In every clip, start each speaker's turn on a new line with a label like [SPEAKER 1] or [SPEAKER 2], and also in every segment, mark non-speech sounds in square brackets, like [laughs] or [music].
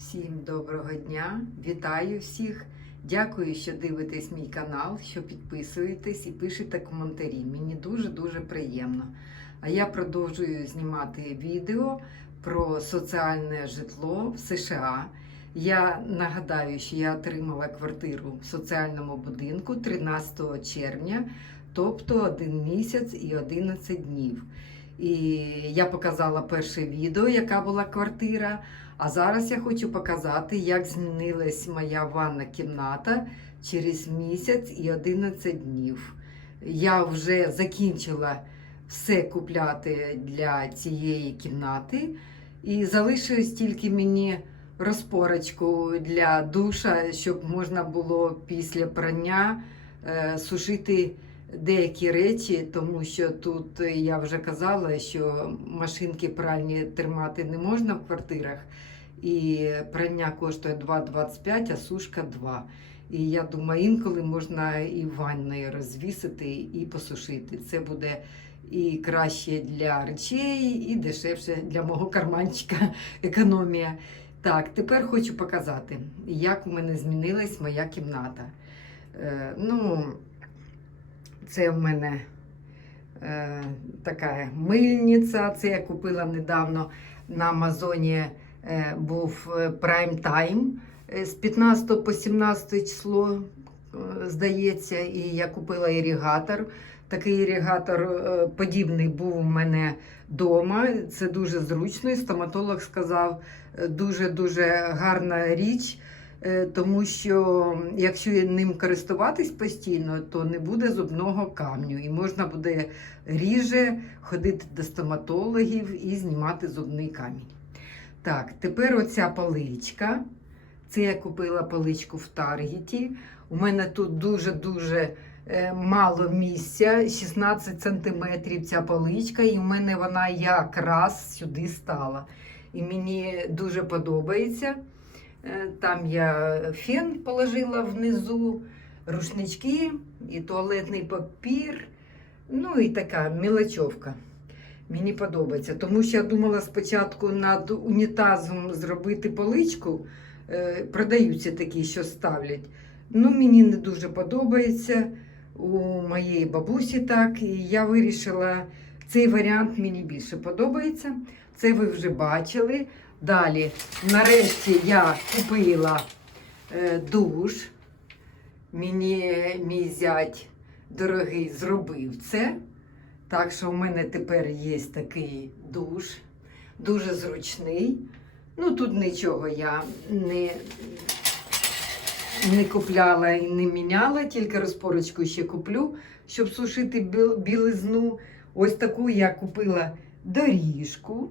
[SPEAKER 1] Всім доброго дня! Вітаю всіх! Дякую, що дивитесь мій канал, що підписуєтесь і пишете коментарі. Мені дуже-дуже приємно. А я продовжую знімати відео про соціальне житло в США. Я нагадаю, що я отримала квартиру в соціальному будинку 13 червня, тобто один місяць і 11 днів. І я показала перше відео, яка була квартира. А зараз я хочу показати, як змінилась моя ванна кімната через місяць і 11 днів. Я вже закінчила все купляти для цієї кімнати. І залишилось тільки мені розпорочку для душа, щоб можна було після прання е, сушити деякі речі, тому що тут е, я вже казала, що машинки пральні тримати не можна в квартирах. І прання коштує 2,25, а сушка 2. І я думаю, інколи можна і в ванної розвісити і посушити. Це буде і краще для речей, і дешевше для мого карманчика [laughs] економія. Так, тепер хочу показати, як у мене змінилась моя кімната. Е, ну, це в мене е, така мильниця. Це я купила недавно на Амазоні. Е, був прайм тайм з 15 по 17 число, е, здається, і я купила іригатор. Такий іригатор е, подібний був у мене вдома. Це дуже зручно. І стоматолог сказав, дуже-дуже гарна річ. Е, Тому що якщо ним користуватись постійно, то не буде зубного камню, і можна буде ріже ходити до стоматологів і знімати зубний камінь. Так, тепер оця поличка. Це я купила поличку в Таргеті. У мене тут дуже-дуже е, мало місця, 16 сантиметрів ця поличка, і в мене вона якраз сюди стала. І мені дуже подобається. Е, Там я фен положила внизу, рушнички і туалетний папір. Ну і така мілочовка. Мені подобається, тому що я думала спочатку над унітазом зробити поличку. Е, Продаються такі, що ставлять. Ну, мені не дуже подобається. У моєї бабусі так. І я вирішила, цей варіант мені більше подобається. Це ви вже бачили. Далі, нарешті, я купила е, душ. Мені мій зять дорогий зробив це. Так що в мене тепер є такий душ, дуже зручний. Ну, тут нічого я не, не купляла і не міняла, тільки розпорочку ще куплю, щоб сушити білизну. Ось таку я купила доріжку.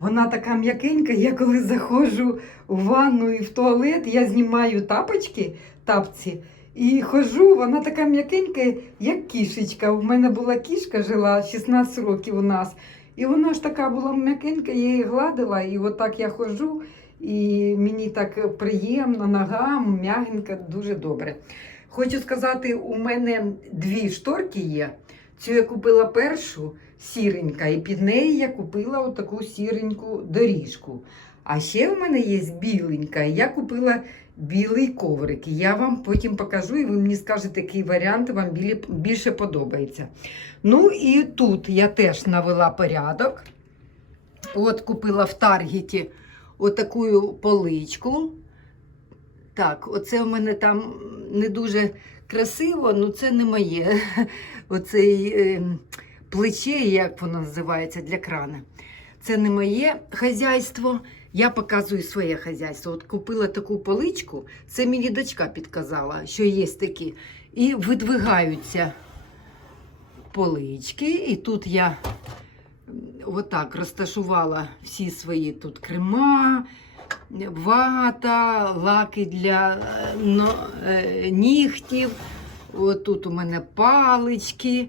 [SPEAKER 1] Вона така м'якенька, я коли заходжу в ванну і в туалет, я знімаю тапочки, тапці. І ходжу, вона така м'якенька, як кішечка. У мене була кішка, жила 16 років у нас. І вона ж така була м'якенька, я її гладила, і отак я ходжу, і мені так приємно, ногам, м'ягенька, дуже добре. Хочу сказати, у мене дві шторки є. Цю я купила першу сіренька, і під неї я купила отаку сіреньку доріжку. А ще в мене є біленька, я купила білий коврик. Я вам потім покажу, і ви мені скажете, який варіант вам більше подобається. Ну і тут я теж навела порядок. От купила в Таргеті отаку поличку. Так, оце в мене там не дуже красиво, ну це не моє. [laughs] Оцей е, плече, як воно називається для крана. Це не моє хазяйство. Я показую своє хазяйство. От купила таку поличку, це мені дочка підказала, що є такі. І видвигаються полички. І тут я отак розташувала всі свої тут крема, вата, лаки для е, е, нігтів. Тут у мене палички,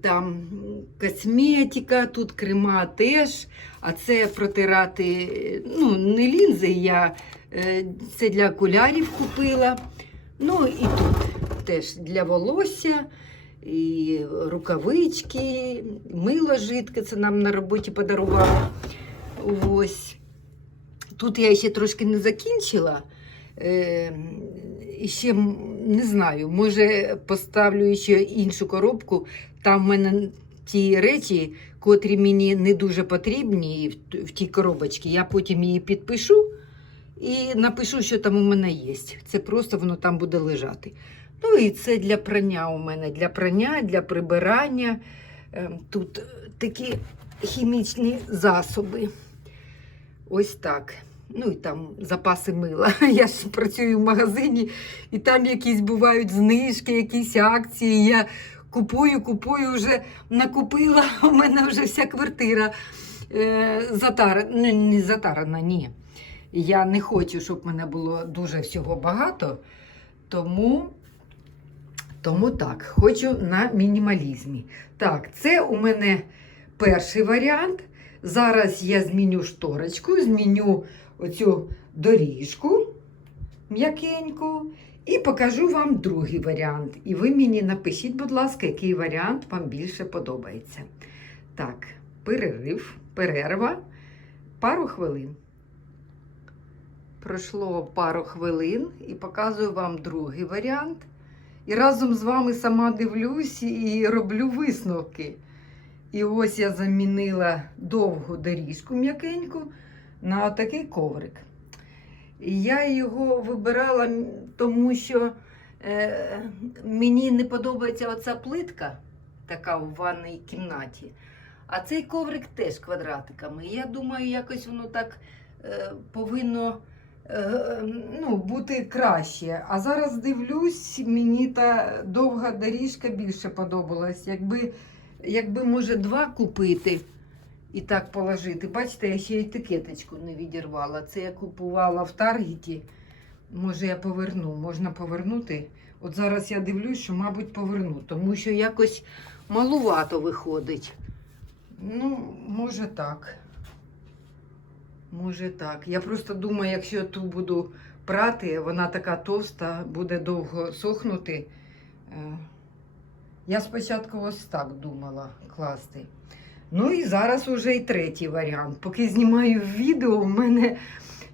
[SPEAKER 1] там косметика, тут крема теж. А це протирати, ну, не лінзи, я е, це для окулярів купила. Ну і тут теж для волосся, і рукавички, мило жидке, це нам на роботі подарували. Ось. Тут я ще трошки не закінчила. Ще не знаю, може поставлю ще іншу коробку. Там в мене ті речі, котрі мені не дуже потрібні в, тій коробочці. Я потім її підпишу і напишу, що там у мене є. Це просто воно там буде лежати. Ну і це для прання у мене, для прання, для прибирання. Ем, Тут такі хімічні засоби. Ось так. Ну і там запаси мила. [laughs] Я ж працюю в магазині, і там якісь бувають знижки, якісь акції. Я купую, купую, вже накупила. [laughs] У мене вже вся квартира е, затарана. Ну, не затарана, ні. Я не хочу, щоб в мене було дуже всього багато. Тому, тому так, хочу на мінімалізмі. Так, це у мене перший варіант. Зараз я зміню шторочку, зміню оцю доріжку м'якеньку і покажу вам другий варіант. І ви мені напишіть, будь ласка, який варіант вам більше подобається. Так, перерив, перерва, пару хвилин. Пройшло пару хвилин і показую вам другий варіант. І разом з вами сама дивлюсь і роблю висновки. І ось я замінила довгу доріжку м'якеньку на такий коврик. І я його вибирала, тому що е, мені не подобається оця плитка, така в ванній кімнаті. А цей коврик теж квадратиками. Я думаю, якось воно так е, повинно е, ну, бути краще. А зараз дивлюсь, мені та довга доріжка більше подобалась. Якби, якби може, два купити і так положити. Бачите, я ще етикеточку не відірвала. Це я купувала в Таргеті. Може, я поверну. Можна повернути. От зараз я дивлюсь, що, мабуть, поверну, тому що якось малувато виходить. Ну, може так. Може так. Я просто думаю, якщо я ту буду прати, вона така товста, буде довго сохнути. Я спочатку ось так думала класти. Ну і зараз уже і третій варіант. Поки знімаю відео, у мене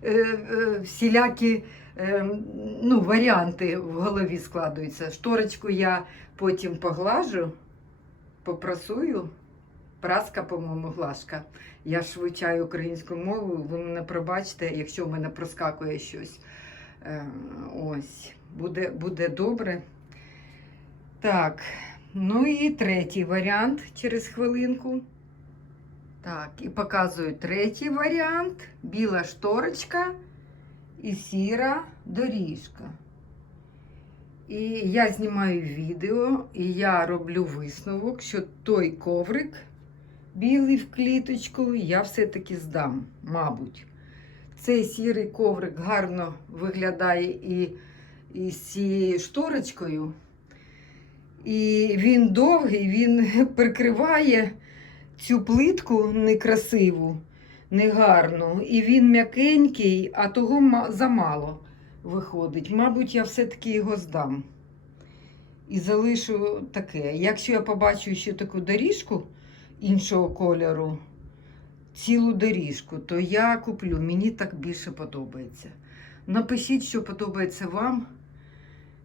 [SPEAKER 1] е, е, всілякі е, ну, варіанти в голові складуються. Шторочку я потім поглажу, попрасую. Праска, по-моєму, глажка. Я ж вивчаю українську мову, ви мене пробачте, якщо в мене проскакує щось. Е, ось, буде, буде добре. Так, ну і третій варіант через хвилинку. Так, і показую третій варіант: біла шторочка і сіра доріжка. І я знімаю відео, і я роблю висновок, що той коврик білий в кліточку я все-таки здам, мабуть. Цей сірий коврик гарно виглядає і, і з цією шторочкою. І він довгий, він [laughs] прикриває цю плитку некрасиву, негарну. І він м'якенький, а того замало виходить. Мабуть, я все-таки його здам. І залишу таке. Якщо я побачу ще таку доріжку іншого кольору, цілу доріжку, то я куплю. Мені так більше подобається. Напишіть, що подобається вам.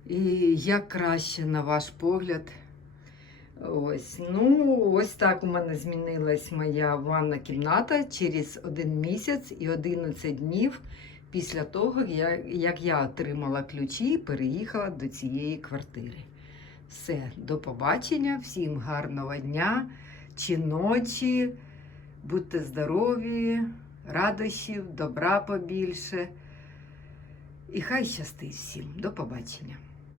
[SPEAKER 1] І як краще, на ваш погляд. Ось, ну, ось так у мене змінилась моя ванна кімната через один місяць і 11 днів після того, як я отримала ключі і переїхала до цієї квартири. Все, до побачення, всім гарного дня чи ночі. Будьте здорові, радощів, добра побільше. І хай щастить всім. До побачення.